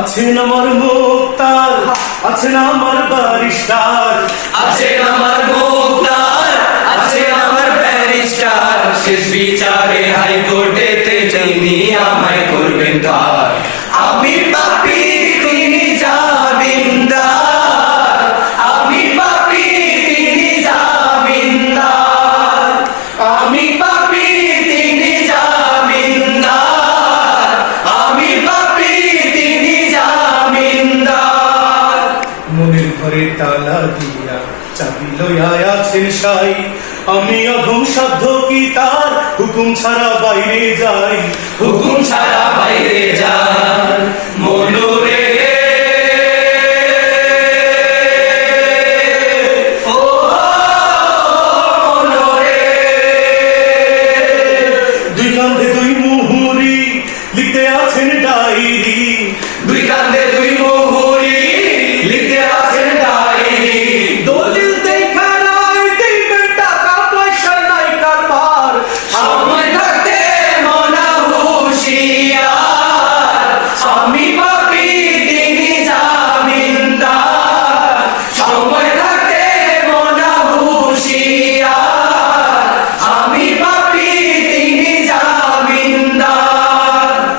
আছেন আমার মুক্তার আছেন আমার বারিস্টার আছেন আমার মুক্তার আছেন আমার ব্যারিস্টার। শেষ বিচারে হাইকোর্টেতে যিনি আমায় ঘরে তালা দিয়া চাবি লইয়া আছেন সাই। আমি অঘম সাধ্য কি তার হুকুম ছাড়া বাইরে যাই। হুকুম ছাড়া আছেন ডায়েরি দুই কান্দের